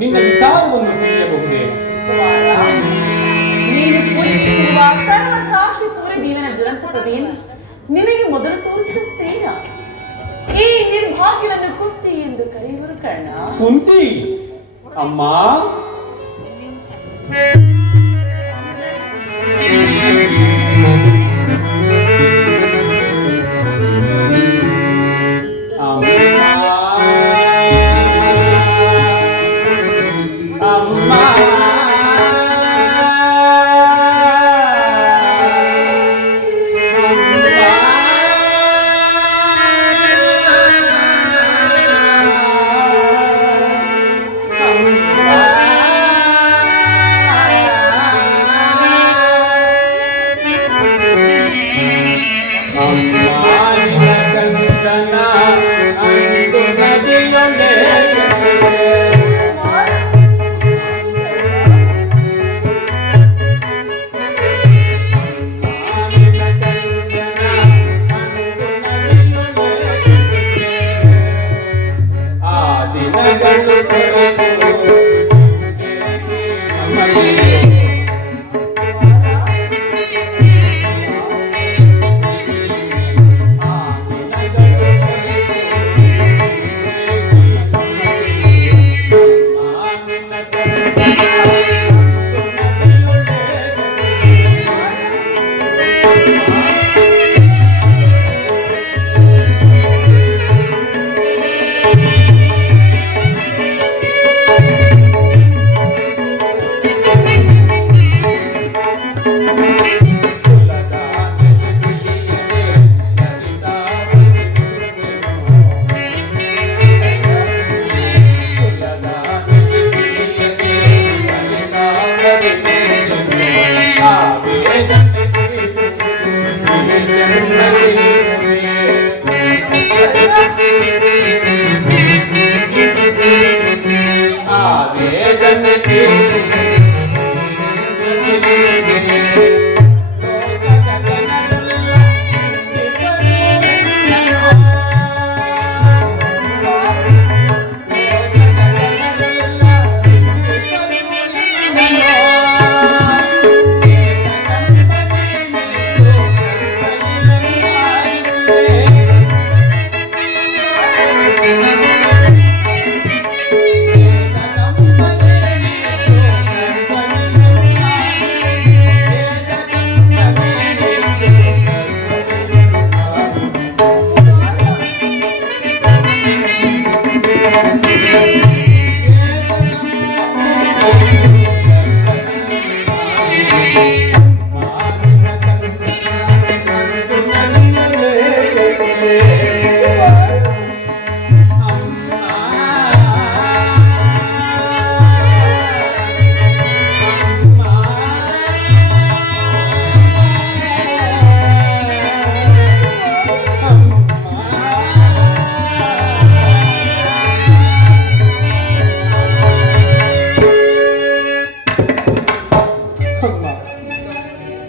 ನಿನ್ನ ವಿಚಾರವನ್ನು ತಿಳಿಯಬಹುದೇ? ನೀನು ಪೂಜಿಸುವ ಸರ್ವ ಸಾಕ್ಷಿ ಸೂರ್ಯ ದೇವನ ದುರಂತ ಸಭೆಯನ್ನು ನಿನಗೆ ಮೊದಲು ತೋರಿಸಿದ ಸ್ತ್ರೀನ ಈ ನಿರ್ಭಾಗ್ಯವನ್ನು ಕುಂತಿ ಎಂದು ಕರೆಯುವರು ಕರ್ಣ. ಕುಂತಿ ಅಮ್ಮ,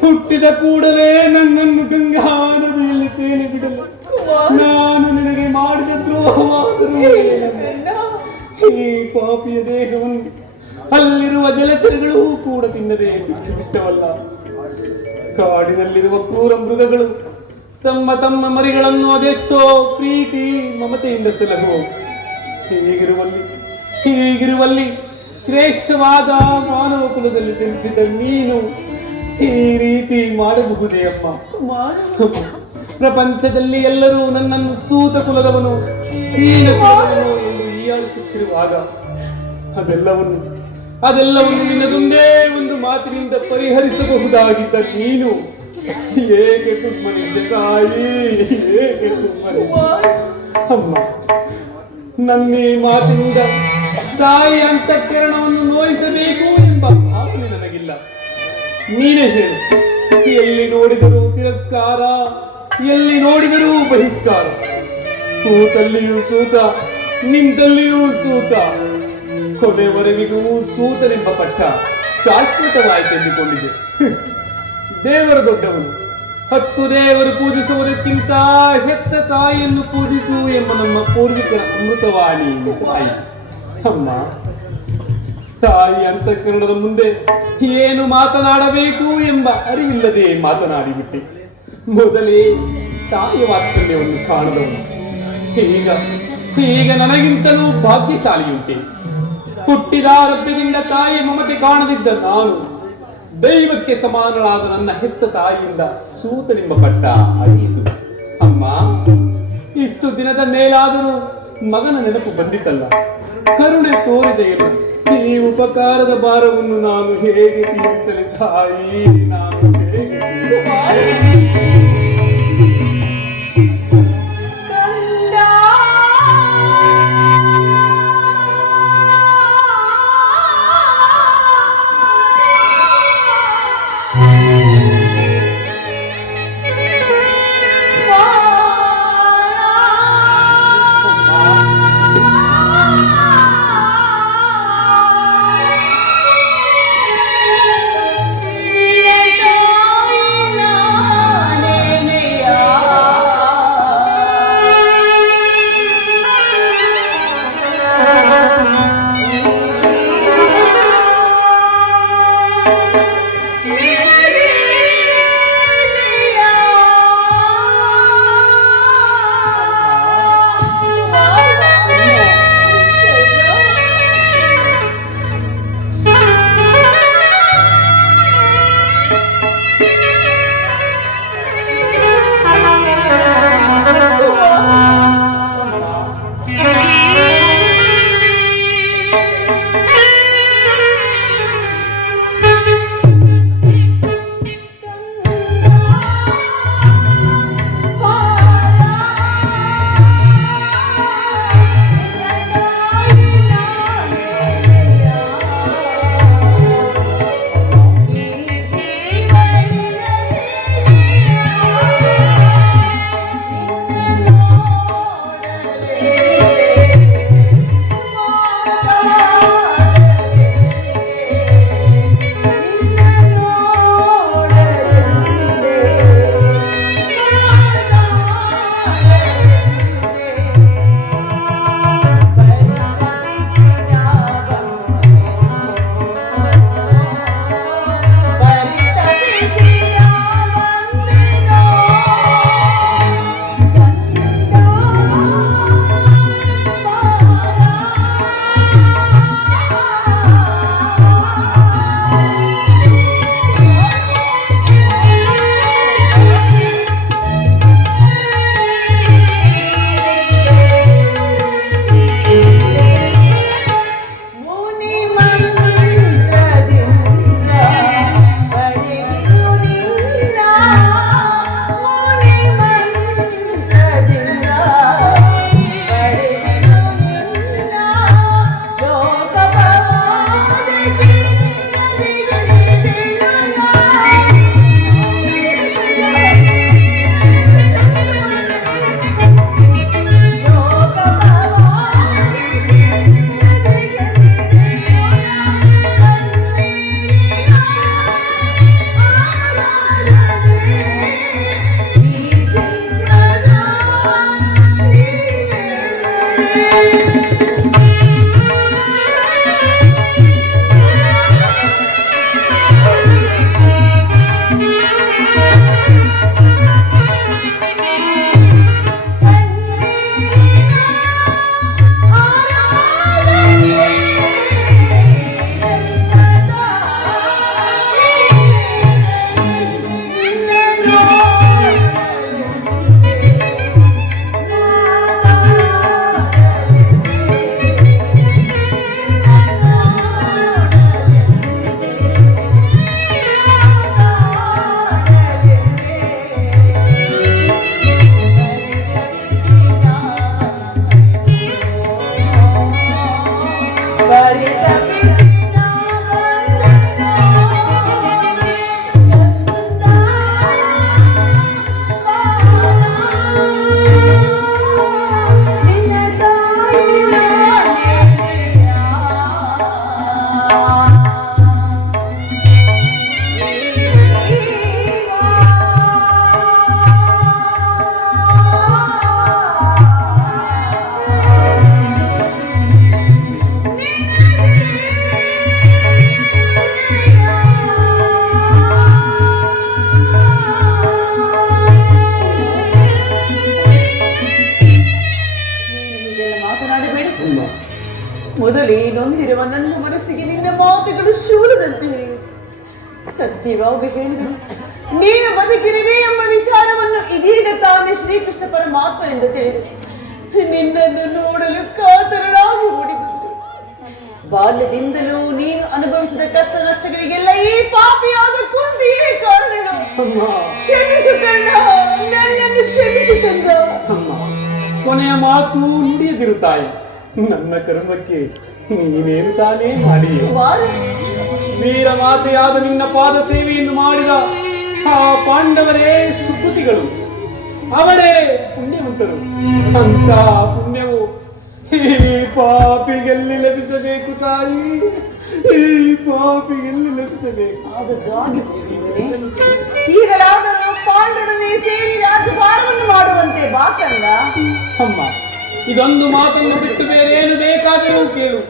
ಹುಟ್ಟಿದ ಕೂಡಲೇ ನನ್ನನ್ನು ಗಂಗಾ ನದಿಯಲ್ಲಿ ತೇಲಿ ಬಿಡಲು ನಾನು ನಿನಗೆ ಮಾಡಿದ ದ್ರೋಹವಾದರೂ ಈ ಪಾಪಿಯ ದೇಹವನ್ನು ಅಲ್ಲಿರುವ ಜಲಚರಗಳು ಕೂಡ ತಿನ್ನದೆ ಬಿಟ್ಟು ಬಿಟ್ಟವಲ್ಲ. ಕಾಡಿನಲ್ಲಿರುವ ಕ್ರೂರ ಮೃಗಗಳು ತಮ್ಮ ತಮ್ಮ ಮರಿಗಳನ್ನು ಅದೆಷ್ಟೋ ಪ್ರೀತಿ ಮಮತೆಯಿಂದ ಸಲಹುವು. ಹೀಗಿರುವಲ್ಲಿ ಶ್ರೇಷ್ಠವಾದ ಮಾನವ ಕುಲದಲ್ಲಿ ಜನಿಸಿದ ನೀನು ಈ ರೀತಿ ಮಾಡಬಹುದೇ ಅಮ್ಮ? ಪ್ರಪಂಚದಲ್ಲಿ ಎಲ್ಲರೂ ನನ್ನನ್ನು ಸೂತ ಕುಲದವನು ಹೀನ ಕುಲದವನು ಎಂದು ಹೀಯಾಳಿಸುತ್ತಿರುವಾಗ ಅದೆಲ್ಲವನ್ನು ನಿನ್ನದೊಂದೇ ಒಂದು ಮಾತಿನಿಂದ ಪರಿಹರಿಸಬಹುದಾಗಿದ್ದ ನೀನು ಏಕೆ ಸುಮ್ಮನಿದ್ದೆ ತಾಯಿ? ಏಕೆ ಸುಮ್ಮನಿದ್ದೆ ಅಮ್ಮ? ನನ್ನೇ ಮಾತಿನಿಂದ ತಾಯಿ ಅಂತಃಕರಣವನ್ನು ನೋಯಿಸಬೇಕು ಎಂಬ ಭಾವನೆ ನನಗಿಲ್ಲ. ನೀನೇ ಹೇಳು, ಎಲ್ಲಿ ನೋಡಿದರೂ ತಿರಸ್ಕಾರ, ಎಲ್ಲಿ ನೋಡಿದರೂ ಬಹಿಷ್ಕಾರ. ಕೂತಲ್ಲಿಯೂ ಸೂತ, ನಿಂತಲ್ಲಿಯೂ ಸೂತ, ಕೊನೆವರೆವಿಗೂ ಸೂತನೆಂಬ ಪಟ್ಟ ಶಾಶ್ವತವಾಯಿತೆಂದುಕೊಂಡಿದೆ. ದೇವರ ದೊಡ್ಡವನು, 10 ದೇವರು ಪೂಜಿಸುವುದಕ್ಕಿಂತ ಹೆತ್ತ ತಾಯಿಯನ್ನು ಪೂಜಿಸು ಎಂಬ ನಮ್ಮ ಪೂರ್ವಿಕರ ಅಮೃತವಾಣಿ ತಾಯಿ. ಅಮ್ಮ, ತಾಯಿ ಅಂತಃಕರಣದ ಮುಂದೆ ಏನು ಮಾತನಾಡಬೇಕು ಎಂಬ ಅರಿವಿಲ್ಲದೆ ಮಾತನಾಡಿಬಿಟ್ಟೆ. ಮೊದಲೇ ತಾಯಿಯ ವಾತ್ಸಲ್ಯವನ್ನು ಕಾಣದವನು ಈಗ ನನಗಿಂತಲೂ ಭಾಗ್ಯಶಾಲಿಯುಂಟೆ. ಹುಟ್ಟಿದಾರಭ್ಯದಿಂದ ತಾಯಿ ಮಮತೆ ಕಾಣದಿದ್ದ ನಾನು ದೈವಕ್ಕೆ ಸಮಾನಳಾದ ನನ್ನ ಹೆತ್ತ ತಾಯಿಯಿಂದ ಸೂತನೆಂಬ ಪಟ್ಟ ಅಳಿಯಿತು. ಅಮ್ಮ, ಇಷ್ಟು ದಿನದ ಮೇಲಾದರೂ ಮಗನ ನೆನಪು ಬಂದಿತಲ್ಲ, ಕರುಣೆ ತೋರಿದೆ ಇಲ್ಲ. ಈ ಉಪಕಾರದ ಭಾರವನ್ನು ನಾನು ಹೇಗೆ ತೀರಿಸಲಿ ತಾಯಿ? ನಾನು ಹೇಗೆ ಈಗಲೇ ನೊಂದಿರುವ ನನ್ನ ಮನಸ್ಸಿಗೆ ನಿನ್ನ ಮಾತುಗಳು ಶೂಲದಂತೆ ಹೇಳಿವೆ. ಸತ್ಯವಾಗಿ ಹೇಳಿದರು, ನೀನು ಬದುಕಿರುವೆ ಎಂಬ ವಿಚಾರವನ್ನು ಇದೀಗ ತಾನೇ ಶ್ರೀಕೃಷ್ಣ ಪರಮಾತ್ಮನಿಂದ ತಿಳಿದು ನಿನ್ನನ್ನು ನೋಡಲು ಕಾತರನಾಗಿ ಓಡಿ ಬಂದರು. ಬಾಲ್ಯದಿಂದಲೂ ನೀನು ಅನುಭವಿಸಿದ ಕಷ್ಟ ನಷ್ಟಗಳಿಗೆಲ್ಲ ಈ ಪಾಪಿಯಾದ ಕುಂತಿಯೇ ಕಾರಣಗಳು. ಕ್ಷಮಿಸು ಕಣ್ಣ, ನನ್ನನ್ನು ಕ್ಷಮಿಸು ಕಂದ. ಕೊನೆಯ ಮಾತು ನುಡಿಯದಿರು ತಾಯಿ. ನನ್ನ ಕರ್ಮಕ್ಕೆ ನೀನೇನು ತಾನೇ ಮಾಡಿ ವೀರ ಮಾತೆಯಾದ ನಿನ್ನ ಪಾದ ಸೇವೆಯನ್ನು ಮಾಡಿದ ಆ ಪಾಂಡವರೇ ಸುಕೃತಿಗಳು, ಅವರೇ ಪುಣ್ಯವಂತರು. ಅಂತ ಪುಣ್ಯವು ಈ ಪಾಪಿಗೆಲ್ಲಿ ಲಭಿಸಬೇಕು ತಾಯಿ, ಈ ಪಾಪಿಗೆಲ್ಲಿ ಲಭಿಸಬೇಕು. ಈಗಲಾದರೂ ಪಾಂಡವನೇ ಸೇರಿ ರಾಜಭಾರವನ್ನು ಮಾಡುವಂತೆ ಬಾಕಲ್ಲ. ಅಮ್ಮ, ಇದೊಂದು ಮಾತನ್ನು ಬಿಟ್ಟು ಬೇರೇನು ಬೇಕಾದರೂ ಕೇಳು.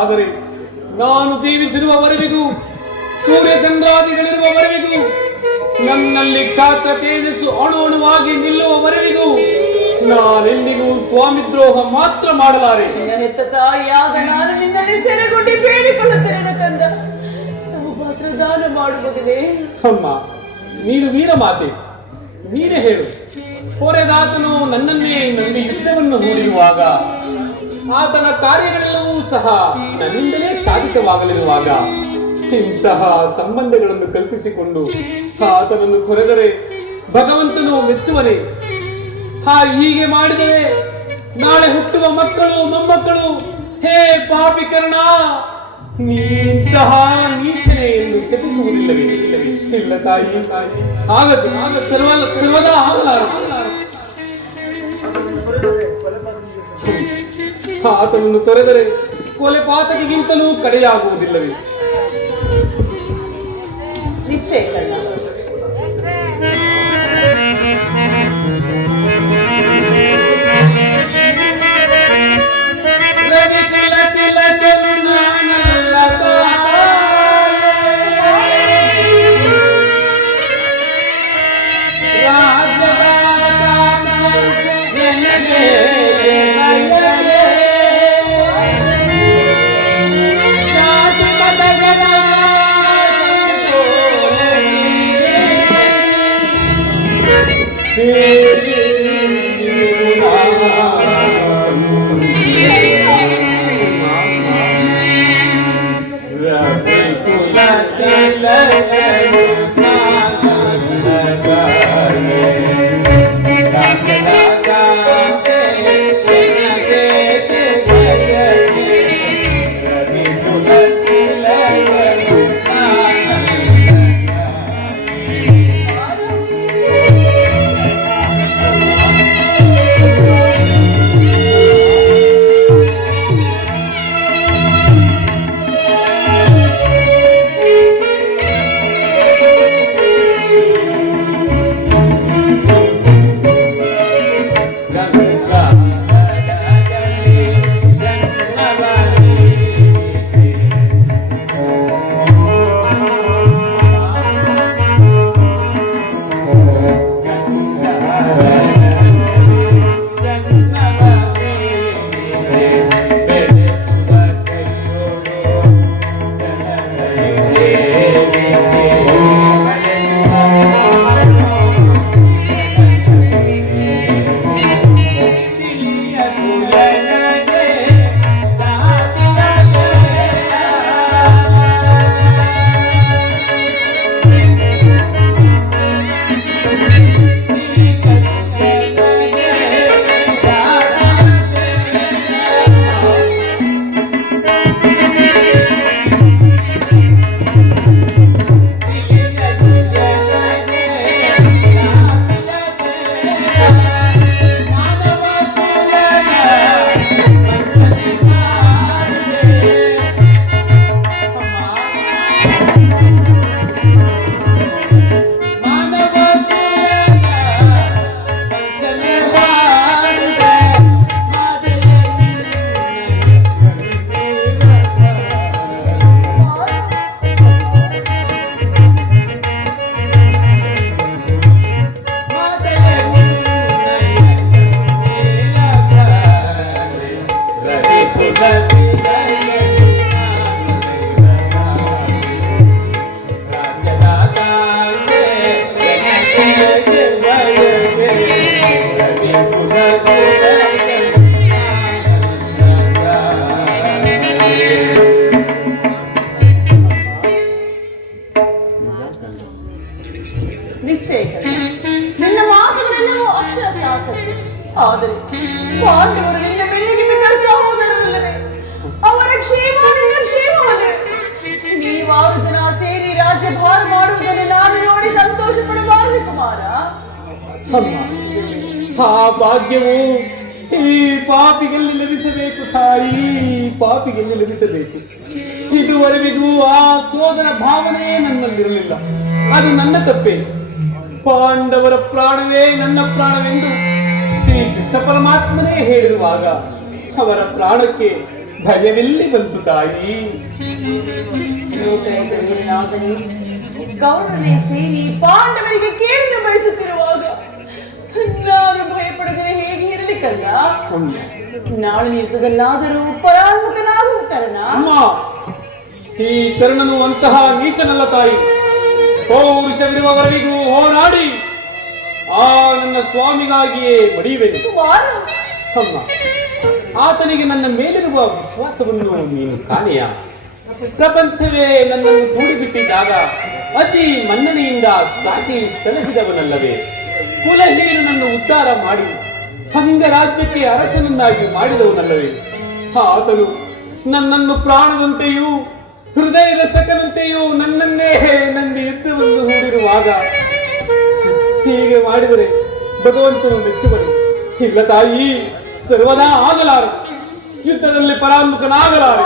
ಆದರೆ ನಾನು ಜೀವಿಸಿರುವವರೆವಿಗೂ, ಸೂರ್ಯಚಂದ್ರಾದಿಗಳಿರುವವರೆವಿಗೂ, ನನ್ನಲ್ಲಿ ಕ್ಷಾತ್ರ ತೇಜಸ್ಸು ಅಣುವಾಗಿ ನಿಲ್ಲುವವರೆವಿಗೂ ನಾನೆಂದಿಗೂ ಸ್ವಾಮಿದ್ರೋಹ ಮಾತ್ರ ಮಾಡಲಾರೆ. ಹೆತ್ತ ತಾಯಿಯಾದ ನಾನು ನಿನ್ನಲ್ಲಿ ಸೆರೆಗೊಂಡು ಬೇಡಿಕೊಳ್ಳುತ್ತೇನೆ ಕಂದ, ಸೌಭಾತ್ರ ದಾನ ಮಾಡುವುದೇ. ಅಮ್ಮ, ನೀನು ವೀರಮಾತೆ, ನೀನೇ ಹೇಳು. ಹೊರೆದಾತನು ನನ್ನನ್ನೇ ನಂಬಿ ಯುದ್ಧವನ್ನು ಹೂಡಿರುವಾಗ, ಆತನ ಕಾರ್ಯಗಳೆಲ್ಲವೂ ಸಹ ನನ್ನಿಂದಲೇ ಸಾಧಿತವಾಗಲಿರುವಾಗ ಇಂತಹ ಸಂಬಂಧಗಳನ್ನು ಕಲ್ಪಿಸಿಕೊಂಡು ಆತನನ್ನು ತೊರೆದರೆ ಭಗವಂತನು ಮೆಚ್ಚುವನೇ? ಹೀಗೆ ಮಾಡಿದರೆ ನಾಳೆ ಹುಟ್ಟುವ ಮಕ್ಕಳು ಮೊಮ್ಮಕ್ಕಳು ಹೇ ಪಾಪಿಕರಣ, ನೀಂತಹ ನೀಚನೆ ಎಂದು ಶಪಿಸುವುದಿಲ್ಲವೇ? ಇಲ್ಲ ತಾಯಿ, ತಾಯಿ ಆಗದು ಸರ್ವದಾ ಆಗಲಾರದು. ಆತನನ್ನು ತೊರೆದರೆ ಕೊಲೆ ಪಾತಕಿಗಿಂತಲೂ ಕಡೆಯಾಗುವುದಿಲ್ಲವೇ? ನಿಶ್ಚಯ ಕಣ್ಣ. ನಿಶ್ಚಯ ಕರ್ಣ. ನಿನ್ನ ಮಾತುಗಳೆಲ್ಲವೂ ಅಕ್ಷರಶಃ ಸತ್ಯ. ಆದರೆ ಪಾಂಡವರು ನಿನ್ನ ಬೆನ್ನಿಗೆ ಬಿದ್ದ ಸಹೋದರರಲ್ಲವೇ? ಅವರ ಕ್ಷೇಮ ನಿನ್ನ ಕ್ಷೇಮವೇ? ನೀವಾರು ಜನ ಸೇರಿ ರಾಜ್ಯಭಾರ ಮಾಡುವುದನ್ನು ನಾನು ನೋಡಿ ಸಂತೋಷ ಪಡಬಾರದು ಕುಮಾರ. ಅಮ್ಮ, ಆ ಭಾಗ್ಯವು ಈ ಪಾಪಿಗೆಲ್ಲಿ ಲಭಿಸಬೇಕು ತಾಯಿ, ಪಾಪಿಗೆಲ್ಲಿ ಲಭಿಸಬೇಕು. ಇದುವರೆಗೂ ಆ ಸೋದರ ಭಾವನೆಯೇ ನನ್ನಲ್ಲಿರಲಿಲ್ಲ. ಅದು ನನ್ನ ತಪ್ಪೇ. ಪಾಂಡವರ ಪ್ರಾಣವೇ ನನ್ನ ಪ್ರಾಣವೆಂದು ಶ್ರೀಕೃಷ್ಣ ಪರಮಾತ್ಮನೇ ಹೇಳಿರುವಾಗ ಅವರ ಪ್ರಾಣಕ್ಕೆ ಭಯವೆಲ್ಲಿ ಬಂತು ತಾಯಿ? ಗೌರವನೇ ಸೇರಿ ಪಾಂಡವರಿಗೆ ಕೇಳಿನ ಬಯಸುತ್ತಿರುವಾಗ ನಾನು ಭಯಪಡದರೆ ಹೇಗೆ ಇರಲಿಕ್ಕಲ್ಲ? ನಾಳಿನ ಯುದ್ಧದಲ್ಲಾದರೂ ಪರಾನ್ಮುಖನಾಗುವ ಕರ್ಣ. ಅಮ್ಮ, ಈ ಕರ್ಣನು ಅಂತಹ ನೀಚನಲ್ಲ ತಾಯಿ. ಪೌರುಷವಿರುವವರೆಗೂ ಹೋರಾಡಿ ಆ ನನ್ನ ಸ್ವಾಮಿಗಾಗಿಯೇ ಮಡಿಯುವೆನು. ಅಮ್ಮ, ಆತನಿಗೆ ನನ್ನ ಮೇಲಿರುವ ವಿಶ್ವಾಸವನ್ನು ನೀನು ಕಾಣೆಯ? ಪ್ರಪಂಚವೇ ನನ್ನನ್ನು ಕೂಡಿಬಿಟ್ಟಿದ್ದಾಗ ಅತಿ ಮನ್ನಣೆಯಿಂದ ಸಾಕಿ ಸಲಹಿದವನಲ್ಲವೇ? ಕುಲಹೀನನನ್ನು ಉದ್ಧಾರ ಮಾಡಿ ಅಂಗ ರಾಜ್ಯಕ್ಕೆ ಅರಸನನ್ನಾಗಿ ಮಾಡಿದವನಲ್ಲವೇ? ಆತನು ನನ್ನನ್ನು ಪ್ರಾಣದಂತೆಯೂ ಹೃದಯದ ಸಕನಂತೆಯೂ ನನ್ನನ್ನೇ ನನ್ನ ಯುದ್ಧವನ್ನು ಹೂಡಿರುವಾಗ ಹೀಗೆ ಮಾಡಿದರೆ ಭಗವಂತನು ಮೆಚ್ಚುವನು. ಇಲ್ಲ ತಾಯಿ, ಸರ್ವದಾ ಆಗಲಾರ. ಯುದ್ಧದಲ್ಲಿ ಪರಾನ್ಮುಖನಾಗಲಾರ.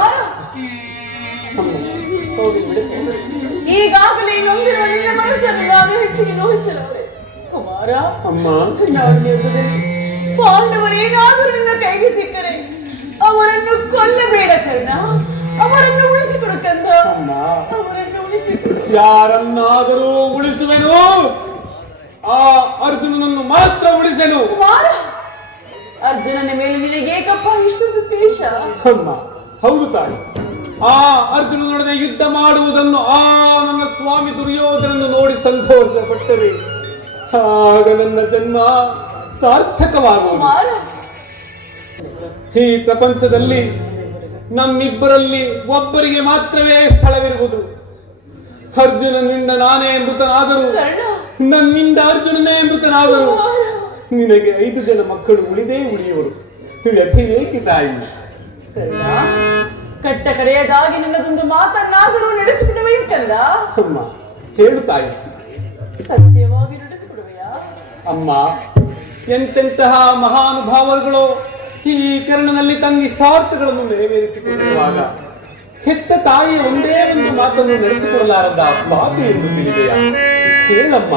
ಈಗಾಗಲೇ ನೊಂದಿರುವ ನಿನ್ನ ಮನಸ್ಸನ್ನು ನಾನು ಹೆಚ್ಚಿಗೆ ನೋಯಿಸಲವರೆ ಕುಮಾರ. ಅಮ್ಮ, ಯುದ್ಧದಲ್ಲಿ ಪಾಂಡವರೇನಾದರೂ ನಿನ್ನ ಕೈಗೆ ಸಿಕ್ಕರೆ ಅವರನ್ನು ಕೊಲ್ಲಬೇಡ ಕರ್ಣ. ಅವರನ್ನು ಉಳಿಸಿಕೊಡು ಕಂದ. ಅವರನ್ನು ಉಳಿಸಿಕೊಡು. ಯಾರನ್ನಾದರೂ ಉಳಿಸುವೆನು, ಆ ಅರ್ಜುನನನ್ನು ಮಾತ್ರ ಉಳಿಸೆನು. ಅರ್ಜುನನ ಮೇಲೆ ನಿನಗೆ ಏಕಪ್ಪ ಇಷ್ಟೊಂದು ದ್ವೇಷ? ಅಮ್ಮ, ಹೌದು ತಾಯಿ. ಆ ಅರ್ಜುನನೊಡನೆ ಯುದ್ಧ ಮಾಡುವುದನ್ನು ಆ ನನ್ನ ಸ್ವಾಮಿ ದುರ್ಯೋಧನನ್ನು ನೋಡಿ ಸಂತೋಷ ಪಟ್ಟರೆ ಆಗ ನನ್ನ ಜನ್ಮ ಸಾರ್ಥಕವಾಗುವುದು. ಈ ಪ್ರಪಂಚದಲ್ಲಿ ನಮ್ಮಿಬ್ಬರಲ್ಲಿ ಒಬ್ಬರಿಗೆ ಮಾತ್ರವೇ ಸ್ಥಳವಿರುವುದು. ಅರ್ಜುನನಿಂದ ನಾನೇ ಮೃತನಾದರೂ, ನನ್ನಿಂದ ಅರ್ಜುನನೇ ಮೃತನಾದರೂ ನಿನಗೆ 5 ಜನ ಮಕ್ಕಳು ಉಳಿದೇ ಉಳಿಯುವರು. ವ್ಯಥೆ ಏಕೆ ತಾಯಿ? ಕಟ್ಟ ಕಡೆಯದಾಗಿ ನಿನ್ನದೊಂದು ಮಾತನ್ನಾದರೂ ನಡೆಸಿಬಿಡುವೆಯೇ ಕಂದ? ಅಮ್ಮ, ಹೇಳು ತಾಯಿ. ಸತ್ಯವಾಗಿ ನಡೆಸಿಬಿಡುವೆಯಾ? ಅಮ್ಮ, ಎಂತೆಂತಹ ಮಹಾನುಭಾವರುಗಳು ಈ ಕರ್ಣನಲ್ಲಿ ತಂಗಿಷ್ಟಾರ್ಥಗಳನ್ನು ನೆರವೇರಿಸಿಕೊಂಡಿರುವಾಗ ಹೆತ್ತ ತಾಯಿಯ ಒಂದೇ ಒಂದು ಮಾತನ್ನು ನಡೆಸಿಕೊಡಲಾರದ ಪಾಪಿ ಎಂದು ತಿಳಿದೆಯಾ? ಹೇಳಮ್ಮ.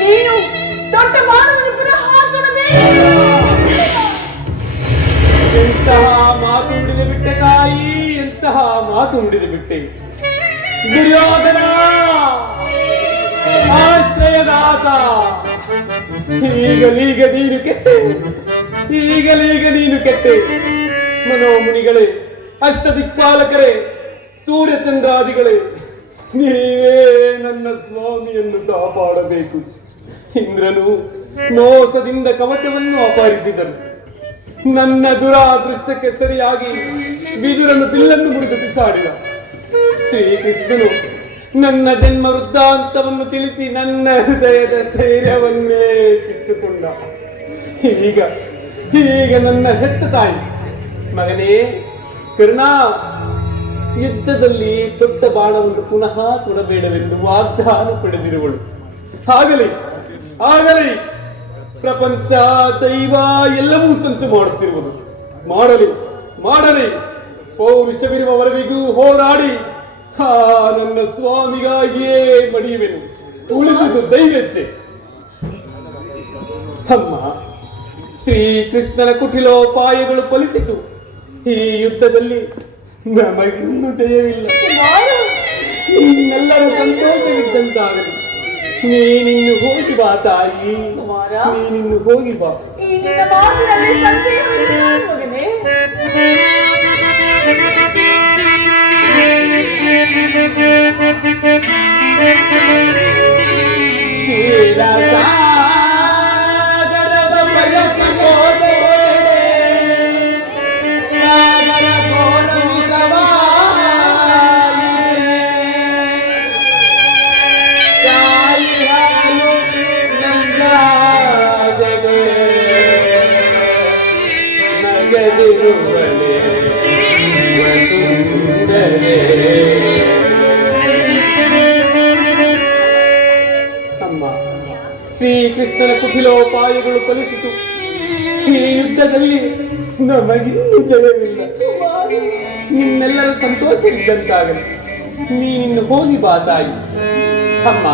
ನೀನು ದೊಡ್ಡ ಮಾನವನ ಪುನಃ ಎಂತಹ ಮಾತು ನುಡಿದು ಬಿಟ್ಟೆ ತಾಯಿ, ಎಂತಹ ಮಾತು ನುಡಿದು ಬಿಟ್ಟೆ. ದುರ್ಯೋಧನ ಆಶ್ರಯದಾತ, ಈಗಲೀಗ ನೀನು ಕೆಟ್ಟೆ, ಈಗಲೀಗ ನೀನು ಕೆಟ್ಟೆ. ಮನೋಮುನಿಗಳೇ, ಅಷ್ಟದಿಕ್ಪಾಲಕರೇ, ಸೂರ್ಯಚಂದ್ರಾದಿಗಳೇ, ನೀವೇ ನನ್ನ ಸ್ವಾಮಿಯನ್ನು ಕಾಪಾಡಬೇಕು. ಇಂದ್ರನು ಮೋಸದಿಂದ ಕವಚವನ್ನು ಅಪಹರಿಸಿದನು. ನನ್ನ ದುರಾದೃಷ್ಟಕ್ಕೆ ಸರಿಯಾಗಿ ವಿದುರನು ಬಿಲ್ಲನ್ನು ಮುರಿದು ಬಿಸಾಡಿದ. ಶ್ರೀಕೃಷ್ಣನು ನನ್ನ ಜನ್ಮ ವೃತ್ತಾಂತವನ್ನು ತಿಳಿಸಿ ನನ್ನ ಹೃದಯದ ಸ್ಥೈರ್ಯವನ್ನೇ ಕಿತ್ತುಕೊಂಡ. ಈಗ ನನ್ನ ಹೆತ್ತ ತಾಯಿ, ಮಗನೇ ಕರ್ಣ, ಯುದ್ಧದಲ್ಲಿ ದೊಡ್ಡ ಬಾಣವನ್ನು ಪುನಃ ತೊಡಬೇಡವೆಂದು ವಾಗ್ದಾನ ಪಡೆದಿರುವಳು. ಆಗಲಿ ಆಗಲಿ, ಪ್ರಪಂಚ ದೈವ ಎಲ್ಲವೂ ಸಂಚು ಮಾಡುತ್ತಿರುವುದು. ಮಾಡಲಿ ಮಾಡಲಿ, ಪೌರುಷವಿರುವವರೆಗೂ ಹೋರಾಡಿ ನನ್ನ ಸ್ವಾಮಿಗಾಗಿಯೇ ಮಡಿಯುವೆನು. ಉಳಿದುದು ದೈವಜ್ಜೆ. ಅಮ್ಮ, ಶ್ರೀಕೃಷ್ಣನ ಕುಟಿಲೋಪಾಯಗಳು ಫಲಿಸಿತು. ಈ ಯುದ್ಧದಲ್ಲಿ ನಮಗಿನ್ನೂ ಜಯವಿಲ್ಲ. ನಿನ್ನೆಲ್ಲರೂ ಸಂತೋಷವಿದ್ದಂತಾಗಲಿ. ನೀನಿನ್ನು ಹೋಗಿ ಬಾ ತಾಯಿ, ನೀನಿನ್ನು ಹೋಗಿ ಬಾ. ಈ ನಿನ್ನ ಮಾತಿನಲ್ಲಿ ಸಂದೇಹವಿಲ್ಲ ಮಗನೇ. ಅಮ್ಮ, ಶ್ರೀಕೃಷ್ಣನ ಕುಟಿಲೋಪಾಯಗಳು ಫಲಿಸಿತು. ಈ ಯುದ್ಧದಲ್ಲಿ ನಮಗಿನ್ನೂ ಜಯವಿಲ್ಲ. ನಿನ್ನೆಲ್ಲರೂ ಸಂತೋಷವಿದ್ದಂತಾಗಲಿ. ನೀನಿನ್ನು ಹೋಗಿ ಬಾ ತಾಯಿ. ಅಮ್ಮ,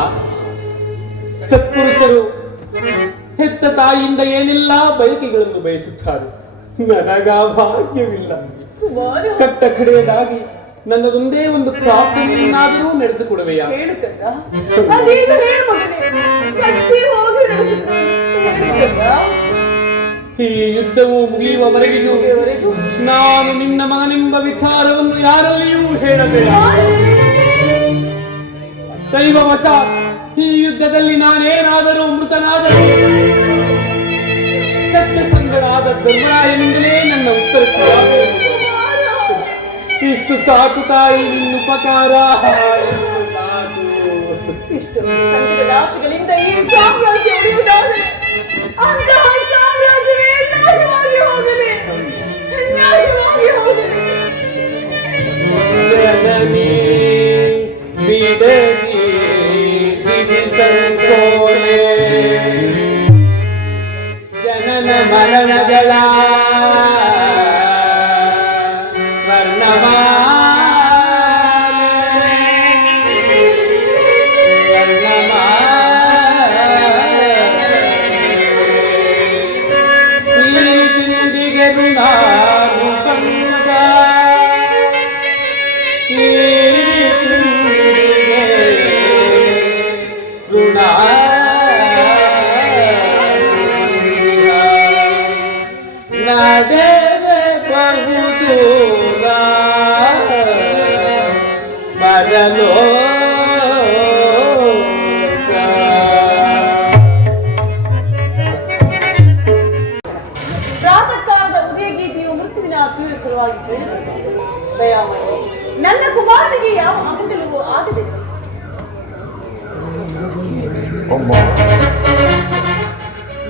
ಸತ್ಪುರುಷರು ಹೆತ್ತ ತಾಯಿಯಿಂದ ಏನೆಲ್ಲ ಬಯಕೆಗಳನ್ನು ಬಯಸುತ್ತಾರೆ. ನನಗ ಭಾಗ್ಯವಿಲ್ಲ. ಕಟ್ಟ ಕಡೆಯದಾಗಿ ನನ್ನದೊಂದೇ ಒಂದು ಪ್ರಾರ್ಥನೆಯನ್ನಾದರೂ ನಡೆಸಿಕೊಡುವೆಯಾ? ಈ ಯುದ್ಧವು ಮುಗಿಯುವವರೆಗೂ ನಾನು ನಿನ್ನ ಮಗನೆಂಬ ವಿಚಾರವನ್ನು ಯಾರಲ್ಲಿಯೂ ಹೇಳಬೇಡ. ದೈವವಶ ಈ ಯುದ್ಧದಲ್ಲಿ ನಾನೇನಾದರೂ ಮೃತನಾದರೂ ಸತ್ಯಸಂಧನಾದ ಧರ್ಮರಾಯನಿಂದಲೇ ನನ್ನ ಉತ್ತರಕ್ಕೆ ಇಷ್ಟು ಸಾಕು ತಾಯಿ, ನಿನ್ನ ಉಪಕಾರ. ಇಷ್ಟೊಂದು ಸಂಕಟದ ಆಶೆಗಳಿಂದ ಈ ಸಾಮ್ರಾಜ್ಯ ಉಳಿಯುವುದಾದರೆ ಅಂತಹ ಸಾಮ್ರಾಜ್ಯವೇ ನಾಶವಾಗಿ ಹೋಗಲಿ, ನಾಶವಾಗಿ ಹೋಗಲಿ. ಜನನಿ ಬಿಡದಿ ಸಂಕೋಲೆ, ಜನನ ಮರಣಗಳ ಪ್ರಾತಃಕಾಲದ ಉದಯ ಗೀತೆಯು ಮೃತ್ಯುವಿನ ತೀರಿಸಲುವಾಗಿ ದಯಾಮಯ, ನನ್ನ ಕುಮಾರನಿಗೆ ಯಾವ ಅಮಂಗಲವೂ ಆಗದೆ.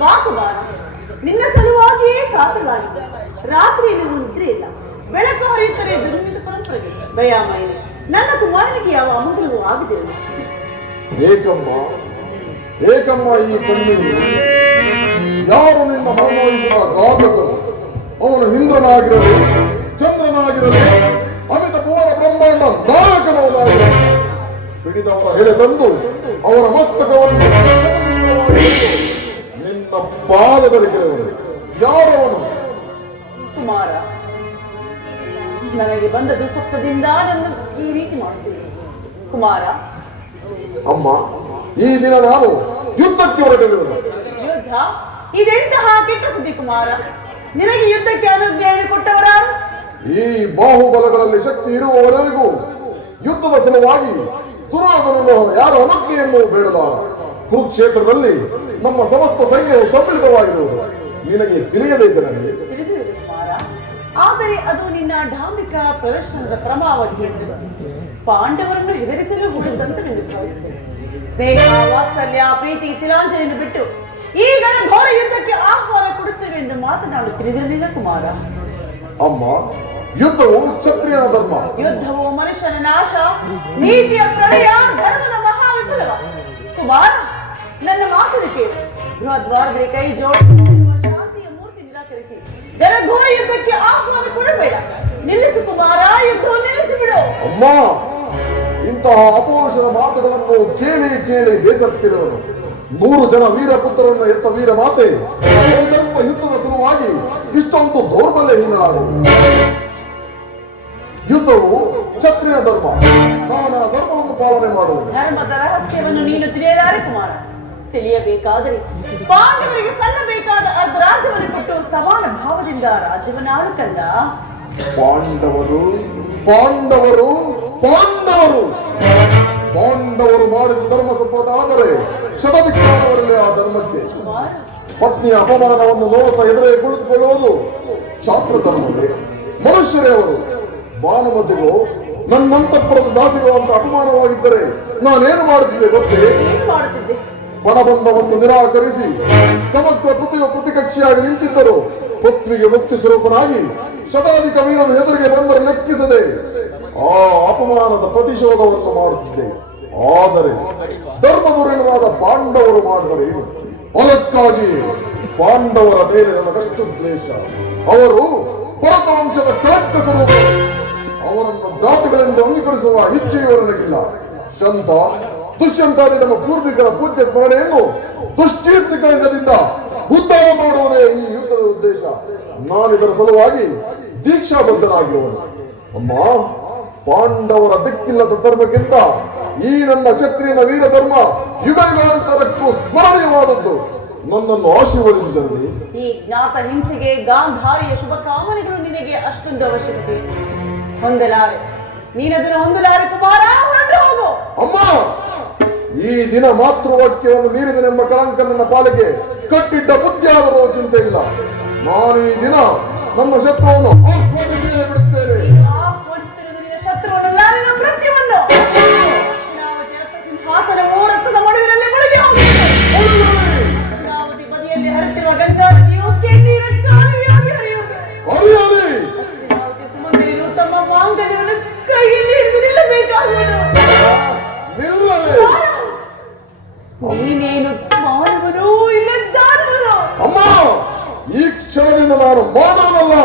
ಬಾ ಕುಮಾರ, ನಿನ್ನ ಸಲುವಾಗಿಯೇ ಕಾತಲಾಗಿದೆ. ರಾತ್ರಿಯಲ್ಲಿ ನಿದ್ರೆ ಇಲ್ಲ, ಬೆಳಕು ಹರಿಯುತ್ತಲೇ ದುರ್ಮಿತ ಪರಂಪರೆಗೆ. ದಯಾಮಯ, ನನ್ನ ಕುಮಾರನಿಗೆ ಯಾವ ಅಮಂಗಲವೂ ಆಗದಿರಲಿ. ಏಕಮ್ಮ ಏಕಮ್ಮ, ಈ ಕಣ್ಣೀರು ಯಾರು ನಿನ್ನ ಮನಮೋಹಿಸಿದ ಘಾತಕರು? ಅವನು ಇಂದ್ರನಾಗಿರಲಿ, ಚಂದ್ರನಾಗಿರಲಿ, ಅಮಿತ ಭುವನ ಬ್ರಹ್ಮಾಂಡ ನಾಯಕನವನಾಗಿರಲಿ, ಹಿಡಿದವರ ಹೆಲೆ ತಂದು ಅವರ ಮಸ್ತಕವನ್ನು ನಿನ್ನ ಪಾದಗಳಿಗೆ ಯಾರವನು? ಕುಮಾರ, ನನಗೆ ಬಂದ ದುಸ್ವಪ್ನದಿಂದ ನನ್ನ ಈ ರೀತಿ ಮಾಡುತ್ತೇನೆ. ಕುಮಾರ, ಅಮ್ಮ, ಈ ದಿನ ನಾನು ಯುದ್ಧಕ್ಕೆ ಹೊರಟಿರುವುದು. ಯುದ್ಧ? ಇದೆಂತಹ ಕೆಟ್ಟ ಸುದ್ದಿ ಕುಮಾರ. ನಿನಗೆ ಯುದ್ಧಕ್ಕೆ ಅನುಜ್ಞೆಯನ್ನು ಕೊಟ್ಟವರಾರು? ಈ ಬಾಹುಬಲಗಳಲ್ಲಿ ಶಕ್ತಿ ಇರುವವರೆಗೂ ಯುದ್ಧದ ಸಲುವಾಗಿ ದುರ್ಯೋಧನನು ಯಾರ ಅನುಜ್ಞೆಯನ್ನು ಬೇಡಲಾರ. ಕುರುಕ್ಷೇತ್ರದಲ್ಲಿ ನಮ್ಮ ಸಮಸ್ತ ಸೈನ್ಯವು ಸಮ್ಮಿಳಿತವಾಗಿರುವುದು ನಿನಗೆ ತಿಳಿಯದೇ ಜನರಿಗೆ? ತಿಳಿದಿರುವುದು ಕುಮಾರ, ಆದರೆ ಅದು ನಿನ್ನ ಢಾಂಬಿಕ ಪ್ರದರ್ಶನದ ಪರಮಾವಧಿ ಎಂದು ಪಾಂಡವರನ್ನು ಹೆದರಿಸಲು ಹುಡುದಂತವೆಂದು ಭಾವಿಸುತ್ತೇನೆ. ಸ್ನೇಹ, ವಾತ್ಸಲ್ಯ, ಪ್ರೀತಿ, ತಿಲಾಂಜಲಿಯನ್ನು ಬಿಟ್ಟು ಈಗ ಘೋರ ಯುದ್ಧಕ್ಕೆ ಆಹ್ವಾನ ಕೊಡುತ್ತೇವೆ ಎಂದು ಮಾತನಾಡುತ್ತಿರಲಿಲ್ಲ ಕುಮಾರ. ಅಮ್ಮ, ಯುದ್ಧವು ಕ್ಷತ್ರಿಯನ ಧರ್ಮ. ಯುದ್ಧವು ಮನುಷ್ಯನ ನಾಶ, ನೀತಿಯ ಪ್ರಳಯ, ಧರ್ಮದ ಮಹಾವಿಫಲವ. ಕುಮಾರ, ನನ್ನ ಮಾತನ್ನು ಕೇಳು. ಗೃಹದ್ವಾರದಲ್ಲಿ ಕೈ ಜೋಡಿಸಿರುವ ಶಾಂತಿಯ ಮೂರ್ತಿ ನಿರಾಕರಿಸಿ ಘನಘೋರ ಯುದ್ಧಕ್ಕೆ ಆಹ್ವಾನ ಕೊಡಬೇಡ. ನಿಲ್ಲಿಸು ಕುಮಾರ, ಯುದ್ಧವು ನಿಲ್ಲಿಸಿಬಿಡು. ಅಮ್ಮ, ಇಂತಹ ಅಪೌರುಷದ ಮಾತುಗಳನ್ನು ಕೇಳಿ ಕೇಳಿ ಬೇಸತ್ತಿರುವನು. 100 ಜನ ವೀರಪುತ್ರರನ್ನು ಎತ್ತ ವೀರ ಮಾತೆ ಒಂದಲ್ಪ ಯುದ್ಧದ ಸಲುವಾಗಿ ಇಷ್ಟೊಂದು ದೌರ್ಬಲ್ಯಹೀನರಾಗುವುದು. ಯುದ್ಧವು ಕ್ಷತ್ರಿಯ ಧರ್ಮ. ನಾನು ಆ ಧರ್ಮವನ್ನು ಪಾಲನೆ ಮಾಡುವುದು. ಧರ್ಮದ ರಹಸ್ಯವನ್ನು ನೀನು ತಿಳಿಯಲಾರೆ ಕುಮಾರ. ತಿಳಿಯಬೇಕಾದರೆ ಪಾಂಡವರಿಗೆ ಸಲ್ಲಬೇಕಾದ ಅರ್ಧ ರಾಜ್ಯವನ್ನು ಕೊಟ್ಟು ಸಮಾನ ಭಾವದಿಂದ ರಾಜ್ಯವನ್ನು ಆಳು ಕಂದ. ಪಾಂಡವರು ಪಾಂಡವರು ಪಾಂಡವರು ಪಾಂಡವರು ಮಾಡಿದ ಧರ್ಮ ಸಪ್ಪತ್ತಾದರೆ ಶತಧಿಕ್ಕಾರವರಲ್ಲಿ ಆ ಧರ್ಮಕ್ಕೆ. ಕುಮಾರ, ಪತ್ನಿಯ ಅಪಮಾನವನ್ನು ನೋಡುತ್ತಾ ಎದುರೇ ಕುಳಿತುಕೊಳ್ಳುವುದು ಶಾಸ್ತ್ರ ಧರ್ಮವೇ? ಮನುಷ್ಯರೇ ಅವರು. ಭಾನುಮತಿಗೂ ನನ್ನಂತಃಪುರದ ದಾಸಿಗೂ ಅಂತ ಅಪಮಾನವಾಗಿದ್ದರೆ ನಾನೇನು ಮಾಡುತ್ತಿದ್ದೆ ಗೊತ್ತೇ? ಏನು ಮಾಡುತ್ತಿದ್ದೆ? ಬಣಬಂಧವನ್ನು ನಿರಾಕರಿಸಿ ಸಮಗ್ರ ಪೃಥ್ವಿಯ ಪ್ರತಿಕಕ್ಷಿಯಾಗಿ ನಿಂತಿದ್ದರು. ಪೃಥ್ವಿಗೆ ಮುಕ್ತಿ ಸ್ವರೂಪನಾಗಿ ಶತಾಧಿಕ ವೀರನು ಎದುರಿಗೆ ಬಂದರೆ ಲೆಕ್ಕಿಸದೆ ಆ ಅಪಮಾನದ ಪ್ರತಿಶೋಧವನ್ನು ಮಾಡುತ್ತಿದ್ದೆ. ಆದರೆ ಧರ್ಮದುರ್ಯನರಾದ ಪಾಂಡವರು ಮಾಡಿದರೆ ಏನು? ಅದಕ್ಕಾಗಿ ಪಾಂಡವರ ಮೇಲೆ ನನಗಷ್ಟು ದ್ವೇಷ. ಅವರು ಭರತವಂಶದ ಕಳಂಕ ಸ್ವರೂಪ. ಅವರನ್ನು ದಾತಗಳೆಂದು ಅಂಗೀಕರಿಸುವ ಇಚ್ಛೆಯೂ ನನಗಿಲ್ಲ. ಶಂತ ದುಷ್ಯಂತಾದಿ ನಮ್ಮ ಪೂರ್ವಿಕರ ಪೂಜ್ಯ ಸ್ಮರಣೆಯನ್ನು ದುಷ್ಕೀರ್ತಿಗಳಿಂದ ಉದ್ಧಾರ ಮಾಡುವುದೇ ಈ ಯುದ್ಧದ ಉದ್ದೇಶ. ನಾನಿದರ ಸಲುವಾಗಿ ದೀಕ್ಷಾಬದ್ಧನಾಗಿರುವನು. ಅಮ್ಮ, ಪಾಂಡವರ ದಿಕ್ಕಿಲ್ಲದ ಧರ್ಮಕ್ಕಿಂತ ಈ ನನ್ನ ಕ್ಷತ್ರಿಯನ ವೀರ ಧರ್ಮ ಯುಗಯುಗಾಂತರಕ್ಕೂ ಸ್ಮರಣೀಯವಾದದ್ದು. ನನ್ನನ್ನು ಆಶೀರ್ವದಿಸಿದಲ್ಲಿ ಈ ಜ್ಞಾತ ಹಿಂಸೆಗೆ ಗಾಂಧಾರಿಯ ಶುಭ ಕಾಮನೆಗಳು ನಿನಗೆ ಅಷ್ಟೊಂದು ಅವಶ್ಯಕತೆ ಹೊಂದಲಾರೆ. ನೀನದನ್ನು ಹೊಂದಲಾರೆ ಕುಮಾರ, ಹೊರಟು ಹೋಗು. ಅಮ್ಮ, ಈ ದಿನ ಮಾತೃವಾಕ್ಯವನ್ನು ಮೀರಿದನೆಂಬ ಕಳಂಕ ನನ್ನ ಪಾಲಿಗೆ ಕಟ್ಟಿಟ್ಟ ಬುದ್ಧಿಯಾದರೂ ಚಿಂತೆ ಇಲ್ಲ. ನಾನು ಈ ದಿನ ನನ್ನ ಶತ್ರುವನ್ನು ಆಹ್ವಾನಿಸಿಯೇ ಬಿಡುತ್ತೇನೆ. ಆಹ್ವಾನಿಸುತ್ತಿರುವುದು ನಿನ್ನ ಶತ್ರುವನ್ನಲ್ಲ, ನಿನ್ನ ಮೃತ್ಯುವನ್ನು. ದಕ್ಷಿಣಾವತಿ ರಕ್ತ ಸಿಂಹಾಸನವು ರಕ್ತದ ಮಡುವಿನಲ್ಲಿ ಮುಳುಗಿ ಹೋಗಿದೆ. ದಕ್ಷಿಣಾವತಿ ಬದಿಯಲ್ಲಿ ಹರಿಯುತ್ತಿರುವ ಗಂಗಾ ನದಿಯು ಕೆಣ್ಣೀರನ್ನು ಕಾಲುವೆಯಾಗಿ ಹರಿಯುವುದು. ದಕ್ಷಿಣಾವತಿ ಸುಮಂಗಲಿಯರು ತಮ್ಮ ಮಾಂಗಲ್ಯವನ್ನು ಕೈಯಲ್ಲಿ ಹಿಡಿದು ನಿಲ್ಲಬೇಕಾಗುವುದು. ನೀನೇನು ಮಾನವನು ಇಲ್ಲ ದಾನವನು? ಅಮ್ಮ, ಈ ಕ್ಷಣದಿಂದ ನಾನು ಮಾನವನಲ್ಲ,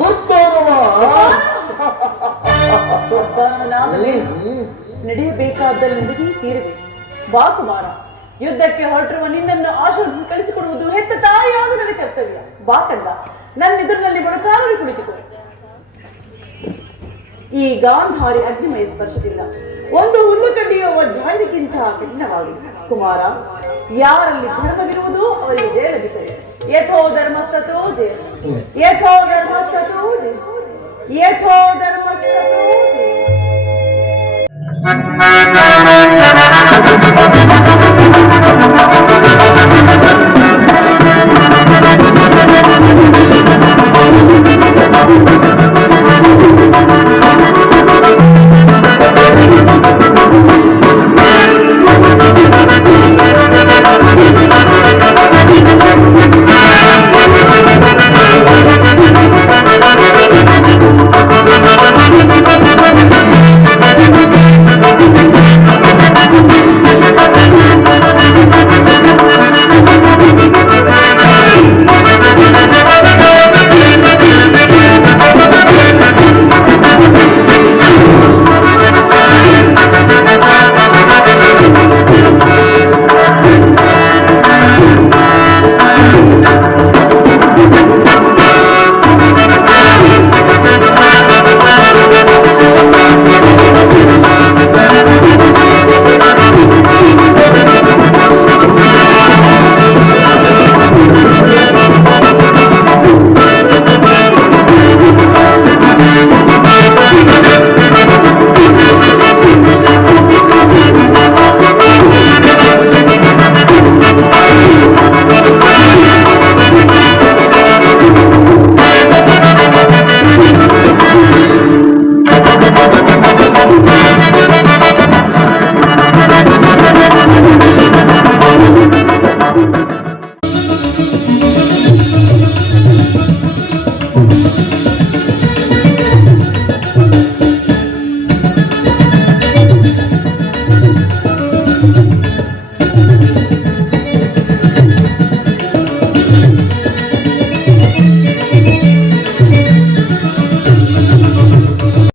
ದುರ್ದಾನವನಾಗಲೇ ನಡೆಯಬೇಕಾದಲ್ಲಿ ನಡೆದೇ ತೀರಬೇಕು. ಬಾ ಕುಮಾರ, ಯುದ್ಧಕ್ಕೆ ಹೊರಟಿರುವ ನಿನ್ನನ್ನು ಆಶೀರ್ವದಿಸಿ ಕಳಿಸಿಕೊಡುವುದು ಹೆತ್ತ ತಾಯಿಯಾದ ನನ್ನ ಕರ್ತವ್ಯ. ಬಾ ಕಂದ, ನನ್ನ ಎದುರಿನಲ್ಲಿ ಮೊಣಕಾಲಲ್ಲಿ ಕುಳಿತುಕೋ. ಈ ಗಾಂಧಾರಿ ಅಗ್ನಿಮಯ ಸ್ಪರ್ಶದಿಂದ ಒಂದು ಹುಲ್ಲುಕಡ್ಡಿಯ ವಜ್ರಾಯುಧಕ್ಕಿಂತ ಕಠಿಣವಾಗಿದೆ. ಕುಮಾರ, ಯಾರಲ್ಲಿ ಧರ್ಮವಿರುವುದು ಅವರಿಗೆ ಜಯ ಲಭಿಸಲಿ. ಯಥೋ ಧರ್ಮಸ್ಥತೋ ಜಯ, ಯಥೋ ಧರ್ಮಸ್ಥತೋ ಜಯ, ಯಥೋ ಧರ್ಮಸ್ಥತೋ ಜಯ.